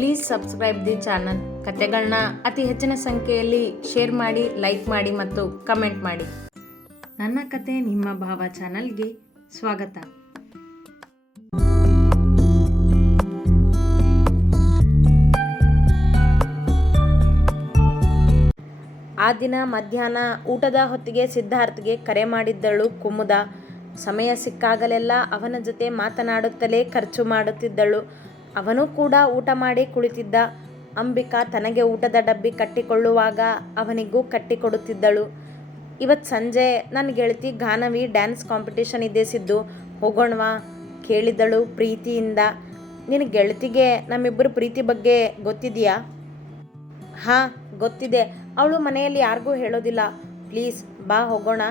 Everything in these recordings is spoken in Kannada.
ಪ್ಲೀಸ್ ಸಬ್ಸ್ಕ್ರೈಬ್ ದಿ ಚಾನಲ್ ಕತೆಗಳನ್ನ ಅತಿ ಹೆಚ್ಚಿನ ಸಂಖ್ಯೆಯಲ್ಲಿ ಶೇರ್ ಮಾಡಿ ಲೈಕ್ ಮಾಡಿ ಮತ್ತು ಕಮೆಂಟ್ ಮಾಡಿ. ನನ್ನ ಕತೆ ನಿಮ್ಮ ಭಾವ ಚಾನಲ್ಗೆ ಸ್ವಾಗತ. ಆ ದಿನ ಮಧ್ಯಾಹ್ನ ಊಟದ ಹೊತ್ತಿಗೆ ಸಿದ್ಧಾರ್ಥ್ಗೆ ಕರೆ ಮಾಡಿದ್ದಳು ಕುಮುದ. ಸಮಯ ಸಿಕ್ಕಾಗಲೆಲ್ಲ ಅವನ ಜೊತೆ ಮಾತನಾಡುತ್ತಲೇ ಖರ್ಚು ಮಾಡುತ್ತಿದ್ದಳು. ಅವನು ಕೂಡ ಊಟ ಮಾಡಿ ಕುಳಿತಿದ್ದ. ಅಂಬಿಕಾ ತನಗೆ ಊಟದ ಡಬ್ಬಿ ಕಟ್ಟಿಕೊಳ್ಳುವಾಗ ಅವನಿಗೂ ಕಟ್ಟಿಕೊಡುತ್ತಿದ್ದಳು. ಇವತ್ತು ಸಂಜೆ ನನ್ನ ಗೆಳತಿ ಗಾನವಿ ಡ್ಯಾನ್ಸ್ ಕಾಂಪಿಟೇಷನ್ ಇದೆ ಸಿದ್ದು, ಹೋಗೋಣವಾ? ಕೇಳಿದಳು ಪ್ರೀತಿಯಿಂದ. ನಿನ್ನ ಗೆಳತಿಗೆ ನಮ್ಮಿಬ್ಬರು ಪ್ರೀತಿ ಬಗ್ಗೆ ಗೊತ್ತಿದೆಯಾ? ಹಾಂ, ಗೊತ್ತಿದೆ. ಅವಳು ಮನೆಯಲ್ಲಿ ಯಾರಿಗೂ ಹೇಳೋದಿಲ್ಲ. ಪ್ಲೀಸ್, ಬಾ ಹೋಗೋಣ.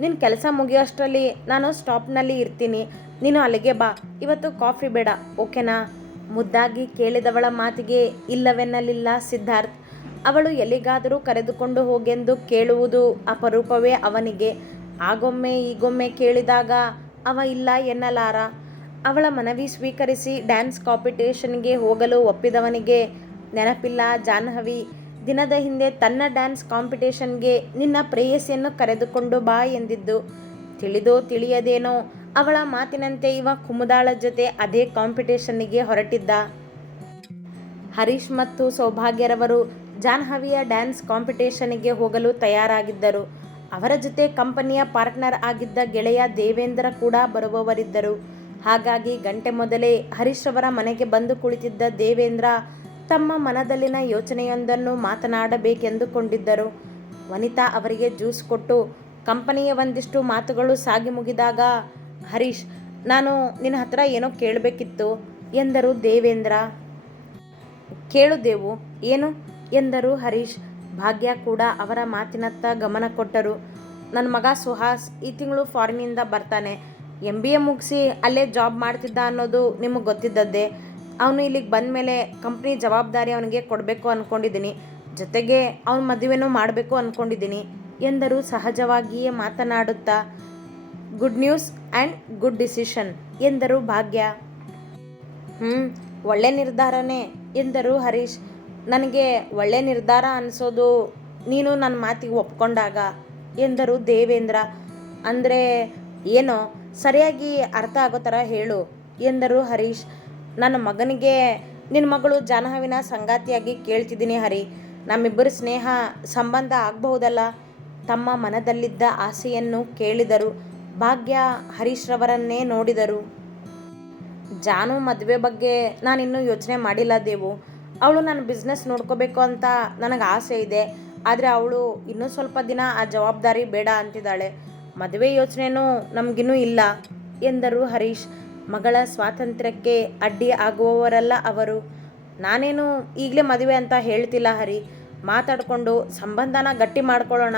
ನಿನ್ನ ಕೆಲಸ ಮುಗಿಯೋಷ್ಟರಲ್ಲಿ ನಾನು ಸ್ಟಾಪ್ನಲ್ಲಿ ಇರ್ತೀನಿ. ನೀನು ಅಲ್ಲಿಗೆ ಬಾ. ಇವತ್ತು ಕಾಫಿ ಬೇಡ, ಓಕೆನಾ? ಮುದ್ದಾಗಿ ಕೇಳಿದವಳ ಮಾತಿಗೆ ಇಲ್ಲವೆನ್ನಲಿಲ್ಲ ಸಿದ್ಧಾರ್ಥ್. ಅವಳು ಎಲ್ಲಿಗಾದರೂ ಕರೆದುಕೊಂಡು ಹೋಗೆಂದು ಕೇಳುವುದು ಅಪರೂಪವೇ ಅವನಿಗೆ. ಆಗೊಮ್ಮೆ ಈಗೊಮ್ಮೆ ಕೇಳಿದಾಗ ಅವ ಇಲ್ಲ ಎನ್ನಲಾರ. ಅವಳ ಮನವಿ ಸ್ವೀಕರಿಸಿ ಡ್ಯಾನ್ಸ್ ಕಾಂಪಿಟೇಷನ್ಗೆ ಹೋಗಲು ಒಪ್ಪಿದವನಿಗೆ, ನೆನಪಿಲ್ಲ ಜಾಹ್ನವಿ, ದಿನದ ಹಿಂದೆ ತನ್ನ ಡ್ಯಾನ್ಸ್ ಕಾಂಪಿಟೇಷನ್ಗೆ ನಿನ್ನ ಪ್ರೇಯಸಿಯನ್ನು ಕರೆದುಕೊಂಡು ಬಾ ಎಂದಿದ್ದು. ತಿಳಿದೋ ತಿಳಿಯದೇನೋ ಅವಳ ಮಾತಿನಂತೆ ಇವ ಕುಮುದಾಳ ಜೊತೆ ಅದೇ ಕಾಂಪಿಟೇಷನ್ನಿಗೆ ಹೊರಟಿದ್ದ. ಹರೀಶ್ ಮತ್ತು ಸೌಭಾಗ್ಯರವರು ಜಾಹ್ನವಿಯ ಡ್ಯಾನ್ಸ್ ಕಾಂಪಿಟೇಷನ್ಗೆ ಹೋಗಲು ತಯಾರಾಗಿದ್ದರು. ಅವರ ಜೊತೆ ಕಂಪನಿಯ ಪಾರ್ಟ್ನರ್ ಆಗಿದ್ದ ಗೆಳೆಯ ದೇವೇಂದ್ರ ಕೂಡ ಬರುವವರಿದ್ದರು. ಹಾಗಾಗಿ ಗಂಟೆ ಮೊದಲೇ ಹರೀಶ್ ಅವರ ಮನೆಗೆ ಬಂದು ಕುಳಿತಿದ್ದ ದೇವೇಂದ್ರ ತಮ್ಮ ಮನದಲ್ಲಿನ ಯೋಚನೆಯೊಂದನ್ನು ಮಾತನಾಡಬೇಕೆಂದುಕೊಂಡಿದ್ದರು. ವನಿತಾ ಅವರಿಗೆ ಜ್ಯೂಸ್ ಕೊಟ್ಟು ಕಂಪನಿಯ ಒಂದಿಷ್ಟು ಮಾತುಗಳು ಸಾಗಿ ಮುಗಿದಾಗ ಹರೀಶ್, ನಾನು ನಿನ್ನ ಹತ್ರ ಏನೋ ಕೇಳಬೇಕಿತ್ತು. ಎಂದರು ದೇವೇಂದ್ರ. ಕೇಳು ದೇವು, ಏನು? ಎಂದರು ಹರೀಶ್. ಭಾಗ್ಯ ಕೂಡ ಅವರ ಮಾತಿನತ್ತ ಗಮನ ಕೊಟ್ಟರು. ನನ್ನ ಮಗ ಸುಹಾಸ್ ಈ ತಿಂಗಳು ಫಾರಿನಿಂದ ಬರ್ತಾನೆ. ಎಂ ಬಿ ಎ ಮುಗಿಸಿ ಅಲ್ಲೇ ಜಾಬ್ ಮಾಡ್ತಿದ್ದ ಅನ್ನೋದು ನಿಮಗೆ ಗೊತ್ತಿದ್ದದ್ದೇ. ಅವನು ಇಲ್ಲಿಗೆ ಬಂದ ಮೇಲೆ ಕಂಪ್ನಿ ಜವಾಬ್ದಾರಿ ಅವನಿಗೆ ಕೊಡಬೇಕು ಅಂದ್ಕೊಂಡಿದ್ದೀನಿ ಜೊತೆಗೆ ಅವನ ಮದುವೆನೂ ಮಾಡಬೇಕು ಅಂದ್ಕೊಂಡಿದ್ದೀನಿ ಎಂದರು ಸಹಜವಾಗಿಯೇ ಮಾತನಾಡುತ್ತಾ. Good news and good decision ಎಂದರು ಭಾಗ್ಯ. ಹ್ಞೂ ಒಳ್ಳೆ ನಿರ್ಧಾರನೇ, ಎಂದರು ಹರೀಶ್. ನನಗೆ ಒಳ್ಳೆ ನಿರ್ಧಾರ ಅನಿಸೋದು ನೀನು ನನ್ನ ಮಾತಿಗೆ ಒಪ್ಕೊಂಡಾಗ, ಎಂದರು ದೇವೇಂದ್ರ. ಅಂದರೆ ಏನೋ, ಸರಿಯಾಗಿ ಅರ್ಥ ಆಗೋ ಥರ ಹೇಳು, ಎಂದರು ಹರೀಶ್. ನನ್ನ ಮಗನಿಗೆ ನಿನ್ನ ಮಗಳು ಜಾಹ್ನವಿನ ಸಂಗಾತಿಯಾಗಿ ಕೇಳ್ತಿದ್ದೀನಿ ಹರಿ. ನಮ್ಮಿಬ್ಬರ ಸ್ನೇಹ, ಸಂಬಂಧ ಆಗಬಹುದಲ್ಲ? ತಮ್ಮ ಮನದಲ್ಲಿದ್ದ ಆಸೆಯನ್ನು ಕೇಳಿದರು. ಭಾಗ್ಯ ಹರೀಶ್ರವರನ್ನೇ ನೋಡಿದರು. ಜಾನು ಮದುವೆ ಬಗ್ಗೆ ನಾನಿನ್ನೂ ಯೋಚನೆ ಮಾಡಿಲ್ಲ ದೇವು. ಅವಳು ನಾನು ಬಿಸ್ನೆಸ್ ನೋಡ್ಕೋಬೇಕು ಅಂತ ನನಗೆ ಆಸೆ ಇದೆ. ಆದರೆ ಅವಳು ಇನ್ನೂ ಸ್ವಲ್ಪ ದಿನ ಆ ಜವಾಬ್ದಾರಿ ಬೇಡ ಅಂತಿದ್ದಾಳೆ. ಮದುವೆ ಯೋಚನೆನೂ ನಮಗಿನ್ನೂ ಇಲ್ಲ, ಎಂದರು ಹರೀಶ್. ಮಗಳ ಸ್ವಾತಂತ್ರ್ಯಕ್ಕೆ ಅಡ್ಡಿ ಆಗುವವರಲ್ಲ ಅವರು. ನಾನೇನು ಈಗಲೇ ಮದುವೆ ಅಂತ ಹೇಳ್ತಿಲ್ಲ ಹರಿ. ಮಾತಾಡಿಕೊಂಡು ಸಂಬಂಧನ ಗಟ್ಟಿ ಮಾಡ್ಕೊಳ್ಳೋಣ.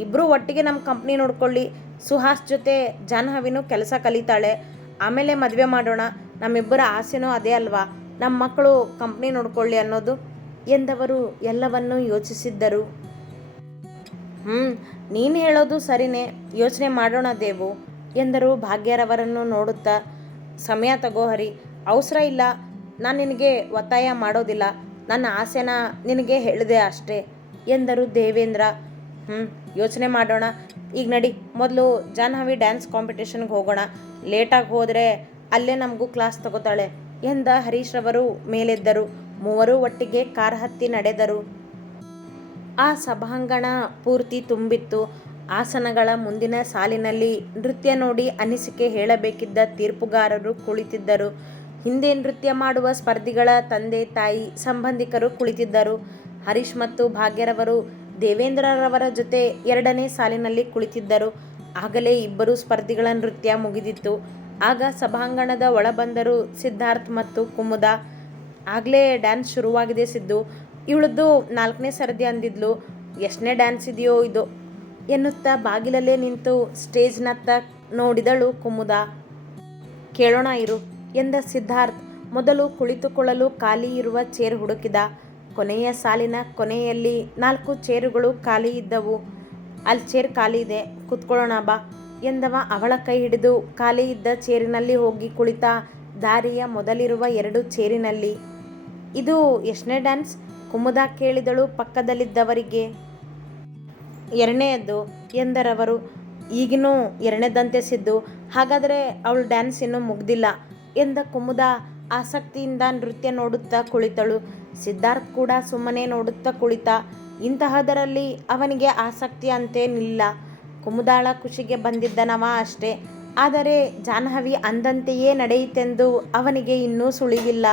ಇಬ್ಬರು ಒಟ್ಟಿಗೆ ನಮ್ಮ ಕಂಪ್ನಿ ನೋಡ್ಕೊಳ್ಳಿ. ಸುಹಾಸ್ ಜೊತೆ ಜಾಹ್ನವಿನೂ ಕೆಲಸ ಕಲಿತಾಳೆ. ಆಮೇಲೆ ಮದುವೆ ಮಾಡೋಣ. ನಮ್ಮಿಬ್ಬರ ಆಸೆನೂ ಅದೇ ಅಲ್ವಾ? ನಮ್ಮ ಮಕ್ಕಳು ಕಂಪ್ನಿ ನೋಡ್ಕೊಳ್ಳಿ ಅನ್ನೋದು ಎಂದವರು ಎಲ್ಲವನ್ನೂ ಯೋಚಿಸಿದ್ದರು. ಹ್ಞೂ ನೀನು ಹೇಳೋದು ಸರಿನೇ. ಯೋಚನೆ ಮಾಡೋಣ ದೇವು ಎಂದರು ಭಾಗ್ಯರವರನ್ನು ನೋಡುತ್ತಾ. ಸಮಯ ತಗೋ ಹರಿ, ಅವಸರ ಇಲ್ಲ. ನಾನು ನಿನಗೆ ಒತ್ತಾಯ ಮಾಡೋದಿಲ್ಲ. ನನ್ನ ಆಸೆನ ನಿನಗೆ ಹೇಳಿದೆ ಅಷ್ಟೇ ಎಂದರು ದೇವೇಂದ್ರ. ಹ್ಞೂ ಯೋಚನೆ ಮಾಡೋಣ. ಈಗ ನಡಿ, ಮೊದಲು ಜಾಹ್ನವಿ ಡ್ಯಾನ್ಸ್ ಕಾಂಪಿಟೇಷನ್ಗೆ ಹೋಗೋಣ. ಲೇಟಾಗಿ ಹೋದರೆ ಅಲ್ಲೇ ನಮಗೂ ಕ್ಲಾಸ್ ತಗೋತಾಳೆ. ಎಂದ ಹರೀಶ್ ರವರು ಮೇಲೆದ್ದರು. ಮೂವರು ಒಟ್ಟಿಗೆ ಕಾರ್ ಹತ್ತಿ ನಡೆದರು. ಆ ಸಭಾಂಗಣ ಪೂರ್ತಿ ತುಂಬಿತ್ತು. ಆಸನಗಳ ಮುಂದಿನ ಸಾಲಿನಲ್ಲಿ ನೃತ್ಯ ನೋಡಿ ಅನಿಸಿಕೆ ಹೇಳಬೇಕಿದ್ದ ತೀರ್ಪುಗಾರರು ಕುಳಿತಿದ್ದರು. ಹಿಂದೆ ನೃತ್ಯ ಮಾಡುವ ಸ್ಪರ್ಧಿಗಳ ತಂದೆ ತಾಯಿ, ಸಂಬಂಧಿಕರು ಕುಳಿತಿದ್ದರು. ಹರೀಶ್ ಮತ್ತು ಭಾಗ್ಯರವರು ದೇವೇಂದ್ರರವರ ಜೊತೆ ಎರಡನೇ ಸಾಲಿನಲ್ಲಿ ಕುಳಿತಿದ್ದರು. ಆಗಲೇ ಇಬ್ಬರು ಸ್ಪರ್ಧಿಗಳ ನೃತ್ಯ ಮುಗಿದಿತ್ತು. ಆಗ ಸಭಾಂಗಣದ ಒಳಬಂದರು ಸಿದ್ಧಾರ್ಥ್ ಮತ್ತು ಕುಮುದ. ಆಗಲೇ ಡ್ಯಾನ್ಸ್ ಶುರುವಾಗಿದೆ ಸಿದ್ದು. ಇವಳದ್ದು ನಾಲ್ಕನೇ ಸರದಿ ಅಂದಿದ್ಲು. ಎಷ್ಟನೇ ಡ್ಯಾನ್ಸ್ ಇದೆಯೋ ಇದು ಎನ್ನುತ್ತಾ ಬಾಗಿಲಲ್ಲೇ ನಿಂತು ಸ್ಟೇಜ್ನತ್ತ ನೋಡಿದಳು ಕುಮುದ. ಕೇಳೋಣ ಇರು ಎಂದ ಸಿದ್ಧಾರ್ಥ್. ಮೊದಲು ಕುಳಿತುಕೊಳ್ಳಲು ಖಾಲಿ ಇರುವ ಚೇರ್ ಹುಡುಕಿದ. ಕೊನೆಯ ಸಾಲಿನ ಕೊನೆಯಲ್ಲಿ ನಾಲ್ಕು ಚೇರುಗಳು ಖಾಲಿ ಇದ್ದವು. ಅಲ್ಲಿ ಚೇರ್ ಖಾಲಿ ಇದೆ, ಕೂತ್ಕೊಳ್ಳೋಣ ಬಾ ಎಂದವ ಅವಳ ಕೈ ಹಿಡಿದು ಖಾಲಿ ಇದ್ದ ಚೇರಿನಲ್ಲಿ ಹೋಗಿ ಕುಳಿತ ದಾರಿಯ ಮೊದಲಿರುವ ಎರಡು ಚೇರಿನಲ್ಲಿ. ಇದು ಎಷ್ಟನೇ ಡ್ಯಾನ್ಸ್ ಕುಮುದ ಕೇಳಿದಳು ಪಕ್ಕದಲ್ಲಿದ್ದವರಿಗೆ. ಎರಡನೆಯದ್ದು ಎಂದರವರು. ಈಗಿನೂ ಎರಡನೇದಂತೆ ಸಿದ್ದು. ಹಾಗಾದರೆ ಅವಳು ಡ್ಯಾನ್ಸ್ ಇನ್ನೂ ಮುಗ್ದಿಲ್ಲ ಎಂದ ಕುಮುದ ಆಸಕ್ತಿಯಿಂದ ನೃತ್ಯ ನೋಡುತ್ತಾ ಕುಳಿತಳು. ಸಿದ್ಧಾರ್ಥ್ ಕೂಡ ಸುಮ್ಮನೆ ನೋಡುತ್ತಾ ಕುಳಿತ. ಇಂತಹದರಲ್ಲಿ ಅವನಿಗೆ ಆಸಕ್ತಿ ಅಂತೇನಿಲ್ಲ ಕುಮುದಾಳ ಖುಷಿಗೆ ಬಂದಿದ್ದನವ ಅಷ್ಟೇ. ಆದರೆ ಜಾಹ್ನವಿ ಅಂದಂತೆಯೇ ನಡೆಯಿತೆಂದು ಅವನಿಗೆ ಇನ್ನೂ ಸುಳಿವಿಲ್ಲ.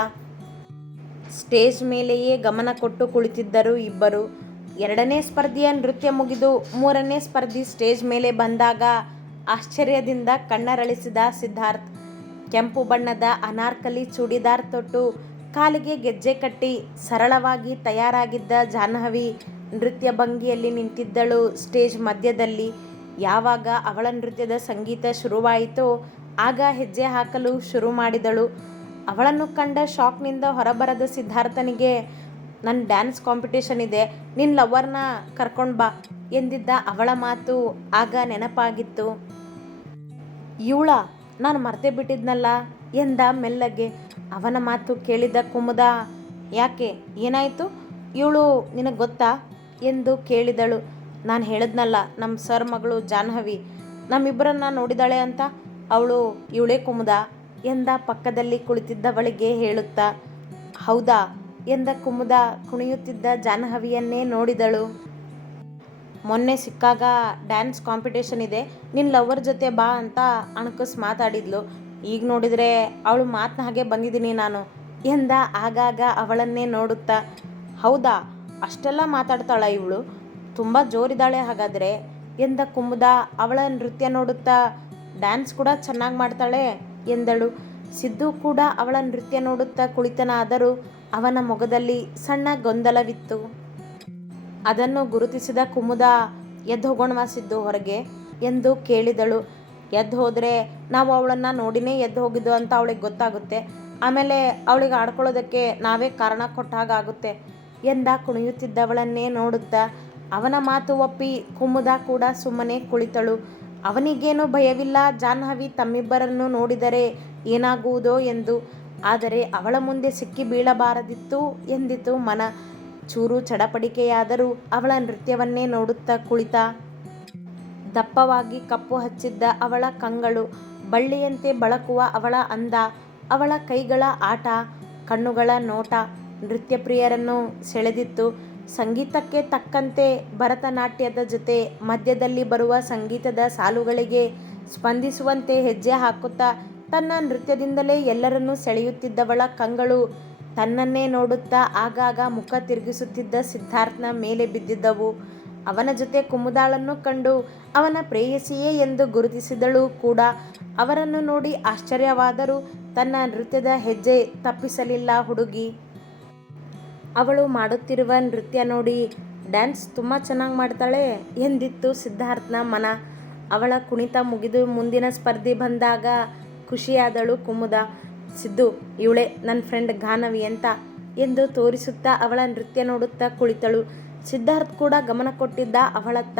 ಸ್ಟೇಜ್ ಮೇಲೆಯೇ ಗಮನ ಕೊಟ್ಟು ಕುಳಿತಿದ್ದರು ಇಬ್ಬರು. ಎರಡನೇ ಸ್ಪರ್ಧೆಯ ನೃತ್ಯ ಮುಗಿದು ಮೂರನೇ ಸ್ಪರ್ಧಿ ಸ್ಟೇಜ್ ಮೇಲೆ ಬಂದಾಗ ಆಶ್ಚರ್ಯದಿಂದ ಕಣ್ಣರಳಿಸಿದ ಸಿದ್ಧಾರ್ಥ್. ಕೆಂಪು ಬಣ್ಣದ ಅನಾರ್ಕಲಿ ಚೂಡಿದಾರ್ ತೊಟ್ಟು, ಕಾಲಿಗೆ ಗೆಜ್ಜೆ ಕಟ್ಟಿ ಸರಳವಾಗಿ ತಯಾರಾಗಿದ್ದ ಜಾಹ್ನವಿ ನೃತ್ಯ ಭಂಗಿಯಲ್ಲಿ ನಿಂತಿದ್ದಳು ಸ್ಟೇಜ್ ಮಧ್ಯದಲ್ಲಿ. ಯಾವಾಗ ಅವಳ ನೃತ್ಯದ ಸಂಗೀತ ಶುರುವಾಯಿತೋ ಆಗ ಹೆಜ್ಜೆ ಹಾಕಲು ಶುರು ಮಾಡಿದಳು. ಅವಳನ್ನು ಕಂಡ ಶಾಕ್ನಿಂದ ಹೊರಬರದ ಸಿದ್ಧಾರ್ಥನಿಗೆ ನನ್ನ ಡ್ಯಾನ್ಸ್ ಕಾಂಪಿಟೇಷನ್ ಇದೆ ನಿನ್ನ ಲವರ್ನ ಕರ್ಕೊಂಡು ಬಾ ಎಂದಿದ್ದ ಅವಳ ಮಾತು ಆಗ ನೆನಪಾಗಿತ್ತು. ಇವಳ ನಾನು ಮರ್ತೇ ಬಿಟ್ಟಿದ್ನಲ್ಲ ಎಂದ ಮೆಲ್ಲಗೆ. ಅವನ ಮಾತು ಕೇಳಿದ ಕುಮುದ, ಯಾಕೆ, ಏನಾಯಿತು? ಇವಳು ನಿನಗೆ ಗೊತ್ತಾ? ಎಂದು ಕೇಳಿದಳು. ನಾನು ಹೇಳಿದ್ನಲ್ಲ ನಮ್ಮ ಸರ್ ಮಗಳು ಜಾನ್ಹವಿ ನಮ್ಮಿಬ್ಬರನ್ನ ನೋಡಿದಾಳೆ ಅಂತ? ಅವಳು ಇವಳೇ ಕುಮುದ, ಎಂದ ಪಕ್ಕದಲ್ಲಿ ಕುಳಿತಿದ್ದವಳಿಗೆ ಹೇಳುತ್ತಾ. ಹೌದಾ? ಎಂದ ಕುಮುದ ಕುಣಿಯುತ್ತಿದ್ದ ಜಾನ್ಹವಿಯನ್ನೇ ನೋಡಿದಳು. ಮೊನ್ನೆ ಸಿಕ್ಕಾಗ ಡ್ಯಾನ್ಸ್ ಕಾಂಪಿಟೇಷನ್ ಇದೆ ನಿನ್ನ ಲವರ್ ಜೊತೆ ಬಾ ಅಂತ ಅಣಕಸ್ ಮಾತಾಡಿದ್ಲು. ಈಗ ನೋಡಿದರೆ ಅವಳು ಮಾತನ್ನ ಹಾಗೆ ಬಂದಿದ್ದೀನಿ ನಾನು. ಎಂದ ಆಗಾಗ ಅವಳನ್ನೇ ನೋಡುತ್ತಾ, ಹೌದಾ, ಅಷ್ಟೆಲ್ಲ ಮಾತಾಡ್ತಾಳ ಇವಳು? ತುಂಬ ಜೋರಿದ್ದಾಳೆ ಹಾಗಾದರೆ. ಎಂದ ಕುಮುದ, ಅವಳ ನೃತ್ಯ ನೋಡುತ್ತಾ, ಡ್ಯಾನ್ಸ್ ಕೂಡ ಚೆನ್ನಾಗಿ ಮಾಡ್ತಾಳೆ ಎಂದಳು. ಸಿದ್ದು ಕೂಡ ಅವಳ ನೃತ್ಯ ನೋಡುತ್ತಾ ಕುಳಿತನಾದರೂ ಅವನ ಮೊಗದಲ್ಲಿ ಸಣ್ಣ ಗೊಂದಲವಿತ್ತು. ಅದನ್ನು ಗುರುತಿಸಿದ ಕುಮುದ ಎದ್ದು ಹೋಗೋಣವಾಸಿದ್ದು ಹೊರಗೆ ಎಂದು ಕೇಳಿದಳು. ಎದ್ದು ಹೋದರೆ ನಾವು ಅವಳನ್ನು ನೋಡಿನೇ ಎದ್ದು ಹೋಗಿದ್ದು ಅಂತ ಅವಳಿಗೆ ಗೊತ್ತಾಗುತ್ತೆ. ಆಮೇಲೆ ಅವಳಿಗೆ ಆಡ್ಕೊಳ್ಳೋದಕ್ಕೆ ನಾವೇ ಕಾರಣ ಕೊಟ್ಟ ಹಾಗಾಗುತ್ತೆ ಎಂದ ಕುಣಿಯುತ್ತಿದ್ದವಳನ್ನೇ ನೋಡುತ್ತಾ. ಅವನ ಮಾತು ಒಪ್ಪಿ ಕುಮುದ ಕೂಡ ಸುಮ್ಮನೆ ಕುಳಿತಳು. ಅವನಿಗೇನು ಭಯವಿಲ್ಲ. ಜಾಹ್ನವಿ ತಮ್ಮಿಬ್ಬರನ್ನು ನೋಡಿದರೆ ಏನಾಗುವುದೋ ಎಂದು. ಆದರೆ ಅವಳ ಮುಂದೆ ಸಿಕ್ಕಿ ಬೀಳಬಾರದಿತ್ತು ಎಂದಿತು ಮನ. ಚೂರು ಚಡಪಡಿಕೆಯಾದರೂ ಅವಳ ನೃತ್ಯವನ್ನೇ ನೋಡುತ್ತಾ ಕುಳಿತ. ದಪ್ಪವಾಗಿ ಕಪ್ಪು ಹಚ್ಚಿದ್ದ ಅವಳ ಕಂಗಳು, ಬಳ್ಳಿಯಂತೆ ಬಳಕುವ ಅವಳ ಅಂದ, ಅವಳ ಕೈಗಳ ಆಟ, ಕಣ್ಣುಗಳ ನೋಟ, ನೃತ್ಯಪ್ರಿಯರನ್ನು ಸೆಳೆದಿತ್ತು. ಸಂಗೀತಕ್ಕೆ ತಕ್ಕಂತೆ ಭರತನಾಟ್ಯದ ಜೊತೆ ಮಧ್ಯದಲ್ಲಿ ಬರುವ ಸಂಗೀತದ ಸಾಲುಗಳಿಗೆ ಸ್ಪಂದಿಸುವಂತೆ ಹೆಜ್ಜೆ ಹಾಕುತ್ತಾ ತನ್ನ ನೃತ್ಯದಿಂದಲೇ ಎಲ್ಲರನ್ನೂ ಸೆಳೆಯುತ್ತಿದ್ದವಳ ಕಂಗಳು ತನ್ನನ್ನೇ ನೋಡುತ್ತಾ ಆಗಾಗ ಮುಖ ತಿರುಗಿಸುತ್ತಿದ್ದ ಸಿದ್ಧಾರ್ಥನ ಮೇಲೆ ಬಿದ್ದಿದ್ದವು. ಅವನ ಜೊತೆ ಕುಮುದಾಳನ್ನು ಕಂಡು ಅವನ ಪ್ರೇಯಸಿಯೇ ಎಂದು ಗುರುತಿಸಿದಳು ಕೂಡ. ಅವರನ್ನು ನೋಡಿ ಆಶ್ಚರ್ಯವಾದರೂ ತನ್ನ ನೃತ್ಯದ ಹೆಜ್ಜೆ ತಪ್ಪಿಸಲಿಲ್ಲ ಹುಡುಗಿ. ಅವಳು ಮಾಡುತ್ತಿರುವ ನೃತ್ಯ ನೋಡಿ, ಡ್ಯಾನ್ಸ್ ತುಂಬ ಚೆನ್ನಾಗಿ ಮಾಡ್ತಾಳೆ ಎಂದಿತ್ತು ಸಿದ್ಧಾರ್ಥನ ಮನ. ಅವಳ ಕುಣಿತ ಮುಗಿದು ಮುಂದಿನ ಸ್ಪರ್ಧೆ ಬಂದಾಗ ಖುಷಿಯಾದಳು ಕುಮುದ. ಸಿದ್ದು, ಇವಳೆ ನನ್ನ ಫ್ರೆಂಡ್ ಗಾನವಿ ಅಂತ ಎಂದು ತೋರಿಸುತ್ತಾ ಅವಳ ನೃತ್ಯ ನೋಡುತ್ತಾ ಕುಳಿತಳು. ಸಿದ್ಧಾರ್ಥ್ ಕೂಡ ಗಮನ ಕೊಟ್ಟಿದ್ದ ಅವಳತ್ತ.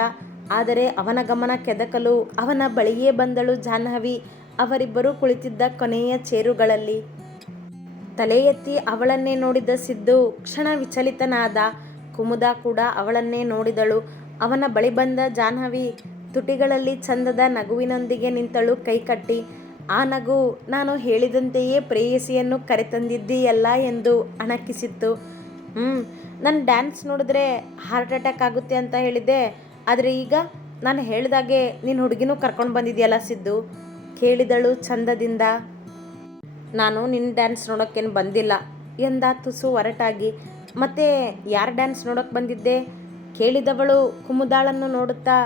ಆದರೆ ಅವನ ಗಮನ ಕೆದಕಲು ಅವನ ಬಳಿಯೇ ಬಂದಳು ಜಾಹ್ನವಿ. ಅವರಿಬ್ಬರೂ ಕುಳಿತಿದ್ದ ಕೊನೆಯ ಚೇರುಗಳಲ್ಲಿ. ತಲೆ ಎತ್ತಿ ಅವಳನ್ನೇ ನೋಡಿದ ಸಿದ್ದು ಕ್ಷಣ ವಿಚಲಿತನಾದ. ಕುಮುದ ಕೂಡ ಅವಳನ್ನೇ ನೋಡಿದಳು. ಅವನ ಬಳಿ ಬಂದ ಜಾಹ್ನವಿ ತುಟಿಗಳಲ್ಲಿ ಚಂದದ ನಗುವಿನೊಂದಿಗೆ ನಿಂತಳು ಕೈಕಟ್ಟಿ. ಆ ನಗು ನಾನು ಹೇಳಿದಂತೆಯೇ ಪ್ರೇಯಸಿಯನ್ನು ಕರೆತಂದಿದ್ದೀಯಲ್ಲ ಎಂದು ಅಣಕಿಸಿತ್ತು. ಹ್ಞೂ ನನ್ನ ಡ್ಯಾನ್ಸ್ ನೋಡಿದ್ರೆ ಹಾರ್ಟ್ ಅಟ್ಯಾಕ್ ಆಗುತ್ತೆ ಅಂತ ಹೇಳಿದ್ದೆ. ಆದರೆ ಈಗ ನಾನು ಹೇಳಿದಾಗೆ ನಿನ್ನ ಹುಡುಗಿನೂ ಕರ್ಕೊಂಡು ಬಂದಿದೆಯಲ್ಲ ಸಿದ್ದು? ಕೇಳಿದಳು ಚಂದದಿಂದ. ನಾನು ನಿನ್ನ ಡ್ಯಾನ್ಸ್ ನೋಡೋಕ್ಕೇನು ಬಂದಿಲ್ಲ ಎಂದ ತುಸು ಹೊರಟಾಗಿ ಮತ್ತೆ ಯಾರ ಡ್ಯಾನ್ಸ್ ನೋಡೋಕೆ ಬಂದಿದ್ದೆ? ಕೇಳಿದವಳು ಕುಮುದಾಳನ್ನು ನೋಡುತ್ತಾ,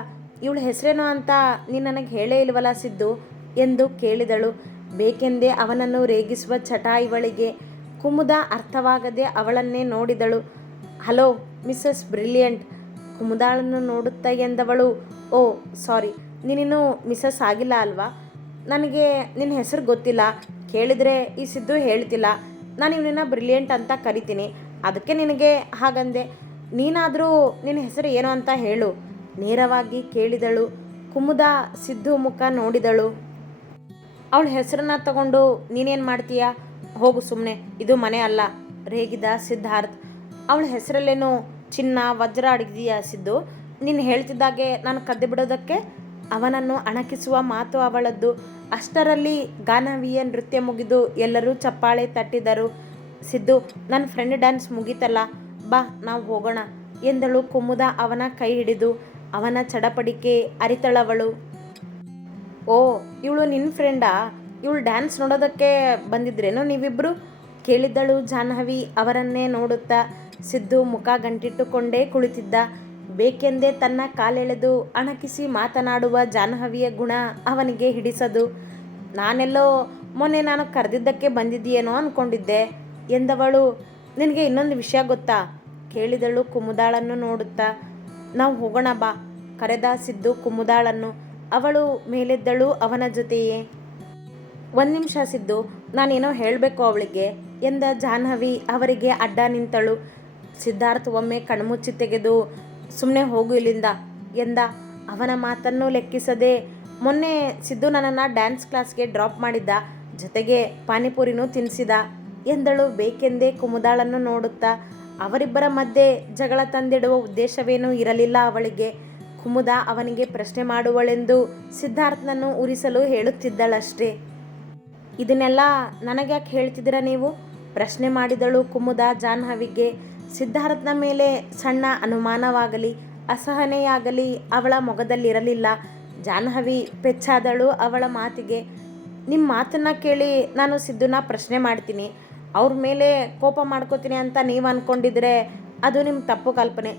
ಇವಳು ಹೆಸರೇನು? ಅಂತ ನೀನು ನನಗೆ ಹೇಳೇ ಇಲ್ವಲ್ಲ ಸಿದ್ದು? ಎಂದು ಕೇಳಿದಳು. ಬೇಕೆಂದೇ ಅವನನ್ನು ರೇಗಿಸುವ ಚಟ ಇವಳಿಗೆ ಕುಮುದ ಅರ್ಥವಾಗದೆ ಅವಳನ್ನೇ ನೋಡಿದಳು. Hello, Mrs brilliant. ಕುಮುದಾಳನ್ನು ನೋಡುತ್ತಾ ಎಂದವಳು. ಓ, ಸಾರಿ. ನೀನಿನ್ನೂ ಮಿಸಸ್ ಆಗಿಲ್ಲ ಅಲ್ವಾ? ನನಗೆ ನಿನ್ನ ಹೆಸರು ಗೊತ್ತಿಲ್ಲ. ಕೇಳಿದರೆ ಈ ಸಿದ್ದು ಹೇಳ್ತಿಲ್ಲ. ನಾನು ಇವನನ್ನ ಬ್ರಿಲಿಯಂಟ್ ಅಂತ ಕರಿತೀನಿ. ಅದಕ್ಕೆ ನಿನಗೆ ಹಾಗಂದೆ. ನೀನಾದರೂ ನಿನ್ನ ಹೆಸರು ಏನು ಅಂತ ಹೇಳು. ನೇರವಾಗಿ ಕೇಳಿದಳು. ಕುಮುದ ಸಿದ್ದು ಮುಖ ನೋಡಿದಳು. ಅವಳ ಹೆಸರನ್ನ ತಗೊಂಡು ನೀನೇನು ಮಾಡ್ತೀಯಾ? ಹೋಗು ಸುಮ್ಮನೆ ಇದು ಮನೆ ಅಲ್ಲ. ರೇಗಿದ ಸಿದ್ಧಾರ್ಥ್. ಅವಳ ಹೆಸರಲ್ಲೇನು ಚಿನ್ನ, ವಜ್ರ ಅಡಗಿದೀಯ ಸಿದ್ದು? ನೀನು ಹೇಳ್ತಿದ್ದಾಗೆ ನಾನು ಕದ್ದು ಬಿಡೋದಕ್ಕೆ? ಅವನನ್ನು ಅಣಕಿಸುವ ಮಾತು ಅವಳದ್ದು. ಅಷ್ಟರಲ್ಲಿ ಗಾನವೀಯ ನೃತ್ಯ ಮುಗಿದು ಎಲ್ಲರೂ ಚಪ್ಪಾಳೆ ತಟ್ಟಿದರು. ಸಿದ್ದು ನನ್ನ ಫ್ರೆಂಡ್ ಡ್ಯಾನ್ಸ್ ಮುಗೀತಲ್ಲ. ಬಾ, ನಾವು ಹೋಗೋಣ. ಎಂದಳು ಕುಮುದ ಅವನ ಕೈ ಹಿಡಿದು. ಅವನ ಚಡಪಡಿಕೆ ಅರಿತಳವಳು. ಓ, ಇವಳು ನಿನ್ನ ಫ್ರೆಂಡಾ ಇವಳು ಡ್ಯಾನ್ಸ್ ನೋಡೋದಕ್ಕೆ ಬಂದಿದ್ರೇನೋ? ನೀವಿಬ್ಬರು ಕೇಳಿದ್ದಳು ಜಾಹ್ನವಿ ಅವರನ್ನೇ ನೋಡುತ್ತಾ ಸಿದ್ದು ಮುಖ ಗಂಟಿಟ್ಟುಕೊಂಡೇ ಕುಳಿತಿದ್ದ. ಬೇಕೆಂದೇ ತನ್ನ ಕಾಲೆಳೆದು ಅಣಕಿಸಿ ಮಾತನಾಡುವ ಜಾಹ್ನವಿಯ ಗುಣ ಅವನಿಗೆ ಹಿಡಿಸದು. ನಾನೆಲ್ಲೋ ಮೊನ್ನೆ ನಾನು ಕರೆದಿದ್ದಕ್ಕೆ ಬಂದಿದ್ದೀಯೇನೋ ಅಂದ್ಕೊಂಡಿದ್ದೆ ಎಂದವಳು, ನಿನಗೆ ಇನ್ನೊಂದು ವಿಷಯ ಗೊತ್ತಾ? ಕೇಳಿದಳು ಕುಮುದಾಳನ್ನು ನೋಡುತ್ತಾ. ನಾವು ಹೋಗೋಣ ಬಾ, ಕರೆದ ಸಿದ್ದು ಕುಮುದಾಳನ್ನು. ಅವಳು ಮೇಲೆದ್ದಳು ಅವನ ಜೊತೆಯೇ. ಒಂದು ನಿಮಿಷ ಸಿದ್ದು, ನಾನೇನೋ ಹೇಳಬೇಕು ಅವಳಿಗೆ ಎಂದ ಜಾಹ್ನವಿ ಅವರಿಗೆ ಅಡ್ಡ ನಿಂತಳು. ಸಿದ್ಧಾರ್ಥ್ ಒಮ್ಮೆ ಕಣ್ಮುಚ್ಚಿ ತೆಗೆದು ಸುಮ್ಮನೆ ಹೋಗು ಇಲ್ಲಿಂದ ಎಂದ, ಅವನ ಮಾತನ್ನು ಲೆಕ್ಕಿಸದೆ ಮೊನ್ನೆ ಸಿದ್ದು ನನ್ನನ್ನು ಡ್ಯಾನ್ಸ್ ಕ್ಲಾಸ್ಗೆ ಡ್ರಾಪ್ ಮಾಡಿದ್ದ, ಜೊತೆಗೆ ಪಾನಿಪುರಿನೂ ತಿನ್ನಿಸಿದ ಎಂದಳು ಬೇಕೆಂದೇ ಕುಮುದಾಳನ್ನು ನೋಡುತ್ತಾ. ಅವರಿಬ್ಬರ ಮಧ್ಯೆ ಜಗಳ ತಂದಿಡುವ ಉದ್ದೇಶವೇನೂ ಇರಲಿಲ್ಲ ಅವಳಿಗೆ. ಕುಮುದ ಅವನಿಗೆ ಪ್ರಶ್ನೆ ಮಾಡುವಳೆಂದು ಸಿದ್ಧಾರ್ಥನನ್ನು ಉರಿಸಲು ಹೇಳುತ್ತಿದ್ದಳಷ್ಟೇ. ಇದನ್ನೆಲ್ಲ ನನಗ್ಯಾಕೆ ಹೇಳ್ತಿದ್ದೀರ ನೀವು? ಪ್ರಶ್ನೆ ಮಾಡಿದಳು ಕುಮುದ ಜಾಹ್ನವಿಗೆ, ಸಿದ್ಧಾರ್ಥನ ಮೇಲೆ ಸಣ್ಣ ಅನುಮಾನವಾಗಲಿ, ಅಸಹನೆಯಾಗಲಿ ಅವಳ ಮೊಗದಲ್ಲಿರಲಿಲ್ಲ. ಜಾಹ್ನವಿ ಪೆಚ್ಚಾದಳು ಅವಳ ಮಾತಿಗೆ ನಿಮ್ಮ ಮಾತನ್ನು ಕೇಳಿ ನಾನು ಸಿದ್ಧನ ಪ್ರಶ್ನೆ ಮಾಡ್ತೀನಿ. ಅವ್ರ ಮೇಲೆ ಕೋಪ ಮಾಡ್ಕೋತೀನಿ ಅಂತ ನೀವು ಅಂದ್ಕೊಂಡಿದ್ರೆ ಅದು ನಿಮ್ಮ ತಪ್ಪು ಕಲ್ಪನೆ.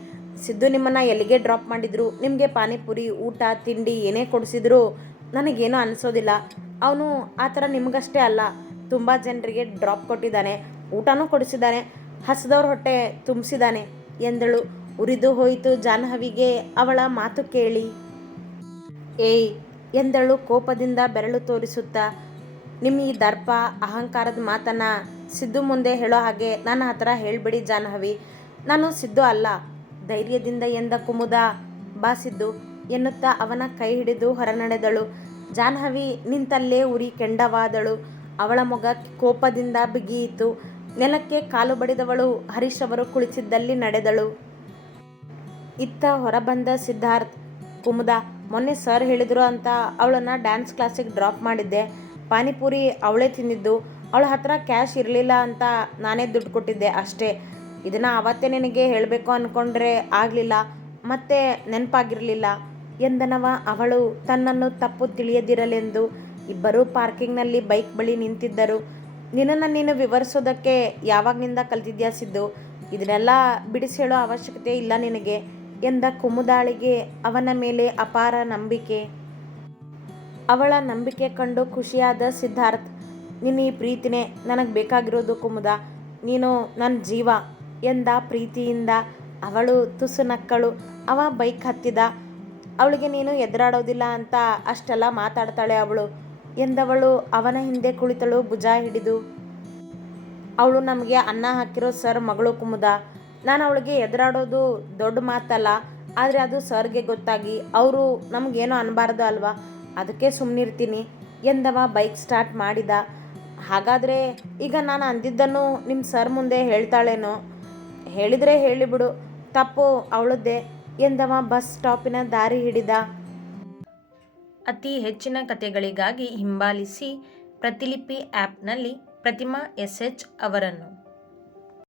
ಸಿದ್ದು ನಿಮ್ಮನ್ನು ಎಲ್ಲಿಗೆ ಡ್ರಾಪ್ ಮಾಡಿದ್ರು? ನಿಮಗೆ ಪಾನಿಪುರಿ, ಊಟ, ತಿಂಡಿ ಏನೇ ಕೊಡಿಸಿದ್ರು ನನಗೇನೂ ಅನಿಸೋದಿಲ್ಲ. ಅವನು ಆ ಥರ ನಿಮಗಷ್ಟೇ ಅಲ್ಲ. ತುಂಬ ಜನರಿಗೆ ಡ್ರಾಪ್ ಕೊಟ್ಟಿದ್ದಾನೆ. ಊಟನೂ ಕೊಡಿಸಿದ್ದಾನೆ. ಹಸಿದವ್ರ ಹೊಟ್ಟೆ ತುಂಬಿಸಿದ್ದಾನೆ ಎಂದಳು. ಉರಿದು ಹೋಯಿತು ಜಾಹ್ನವಿಗೆ ಅವಳ ಮಾತು ಕೇಳಿ. ಏಯ್ ಎಂದಳು ಕೋಪದಿಂದ ಬೆರಳು ತೋರಿಸುತ್ತಾ. ನಿಮ್ಮ ಈ ದರ್ಪ, ಅಹಂಕಾರದ ಮಾತನ್ನ ಸಿದ್ದು ಮುಂದೆ ಹೇಳೋ ಹಾಗೆ ನನ್ನ ಹತ್ರ ಹೇಳ್ಬಿಡಿ ಜಾಹ್ನವಿ. ನಾನು ಸಿದ್ದು ಅಲ್ಲ. ಧೈರ್ಯದಿಂದ ಎಂದ ಕುಮುದ ಬಾಸಿದ್ದು ಎನ್ನುತ್ತಾ ಅವನ ಕೈ ಹಿಡಿದು ಹೊರನಡೆದಳು. ಜಾಹ್ನವಿ ನಿಂತಲ್ಲೇ ಉರಿ ಕೆಂಡವಾದಳು. ಅವಳ ಮೊಗ ಕೋಪದಿಂದ ಬಿಗಿಯಿತು. ನೆಲಕ್ಕೆ ಕಾಲು ಬಡಿದವಳು ಹರೀಶ್ ಅವರು ಕುಳಿತಿದ್ದಲ್ಲಿ ನಡೆದಳು. ಇತ್ತ ಹೊರಬಂದ ಸಿದ್ಧಾರ್ಥ್, ಕುಮುದ, ಮೊನ್ನೆ ಸರ್ ಹೇಳಿದ್ರು ಅಂತ ಅವಳನ್ನು ಡ್ಯಾನ್ಸ್ ಕ್ಲಾಸಿಗೆ ಡ್ರಾಪ್ ಮಾಡಿದ್ದೆ. ಪಾನಿಪುರಿ ಅವಳೇ ತಿಂದಿದ್ದು. ಅವಳ ಹತ್ರ ಕ್ಯಾಶ್ ಇರಲಿಲ್ಲ ಅಂತ ನಾನೇ ದುಡ್ಡು ಕೊಟ್ಟಿದ್ದೆ ಅಷ್ಟೇ. ಇದನ್ನು ಆವತ್ತೇ ನಿನಗೆ ಹೇಳಬೇಕು ಅಂದ್ಕೊಂಡ್ರೆ ಆಗಲಿಲ್ಲ, ಮತ್ತೆ ನೆನಪಾಗಿರಲಿಲ್ಲ. ಎಂದನವ ಅವಳು, ತನ್ನನ್ನು ತಪ್ಪು ತಿಳಿಯದಿರಲೆಂದು. ಇಬ್ಬರೂ ಪಾರ್ಕಿಂಗ್ನಲ್ಲಿ ಬೈಕ್ ಬಳಿ ನಿಂತಿದ್ದರು. ನಿನ್ನನ್ನು ನೀನು ವಿವರಿಸೋದಕ್ಕೆ ಯಾವಾಗಿನಿಂದ ಕಲ್ತಿದ್ಯಾ ಸಿದ್ದು? ಇದನ್ನೆಲ್ಲ ಬಿಡಿಸಿ ಹೇಳೋ ಅವಶ್ಯಕತೆ ಇಲ್ಲ ನಿನಗೆ, ಎಂದ ಕುಮುದಾಳಿಗೆ ಅವನ ಮೇಲೆ ಅಪಾರ ನಂಬಿಕೆ. ಅವಳ ನಂಬಿಕೆ ಕಂಡು ಖುಷಿಯಾದ ಸಿದ್ಧಾರ್ಥ್, ನಿನ್ನ ಈ ಪ್ರೀತಿನೇ ನನಗೆ ಬೇಕಾಗಿರೋದು ಕುಮುದ. ನೀನು ನನ್ನ ಜೀವ. ಎಂದ ಪ್ರೀತಿಯಿಂದ ಅವಳು ತುಸು ನಕ್ಕಳು, ಅವ ಬೈಕ್ ಹತ್ತಿದ, ಅವಳಿಗೆ ನೀನು ಎದುರಾಡೋದಿಲ್ಲ ಅಂತ ಅಷ್ಟೆಲ್ಲ ಮಾತಾಡ್ತಾಳೆ ಅವಳು ಎಂದವಳು ಅವನ ಹಿಂದೆ ಕುಳಿತಳು ಭುಜ ಹಿಡಿದು. ಅವಳು ನಮಗೆ ಅನ್ನ ಹಾಕಿರೋ ಸರ್ ಮಗಳು ಕುಮುದ. ನಾನು ಅವಳಿಗೆ ಎದುರಾಡೋದು ದೊಡ್ಡ ಮಾತಲ್ಲ, ಆದರೆ ಅದು ಸರ್ಗೆ ಗೊತ್ತಾಗಿ ಅವರು ನಮಗೇನೋ ಅನ್ಬಾರ್ದು ಅಲ್ವಾ? ಅದಕ್ಕೆ ಸುಮ್ಮನಿರ್ತೀನಿ ಎಂದವ ಬೈಕ್ ಸ್ಟಾರ್ಟ್ ಮಾಡಿದ. ಹಾಗಾದರೆ ಈಗ ನಾನು ಅಂದಿದ್ದನ್ನು ನಿಮ್ಮ ಸರ್ ಮುಂದೆ ಹೇಳ್ತಾಳೇನೋ? ಹೇಳಿದರೆ ಹೇಳಿಬಿಡು. ತಪ್ಪು, ಅವಳದ್ದೇ ಎಂದವ ಬಸ್ ಸ್ಟಾಪಿನ ದಾರಿ ಹಿಡಿದ. ಅತಿ ಹೆಚ್ಚಿನ ಕಥೆಗಳಿಗಾಗಿ ಹಿಂಬಾಲಿಸಿ ಪ್ರತಿಲಿಪಿ ಆ್ಯಪ್ನಲ್ಲಿ ಪ್ರತಿಮಾ ಎಸ್ ಎಚ್ ಅವರನ್ನು.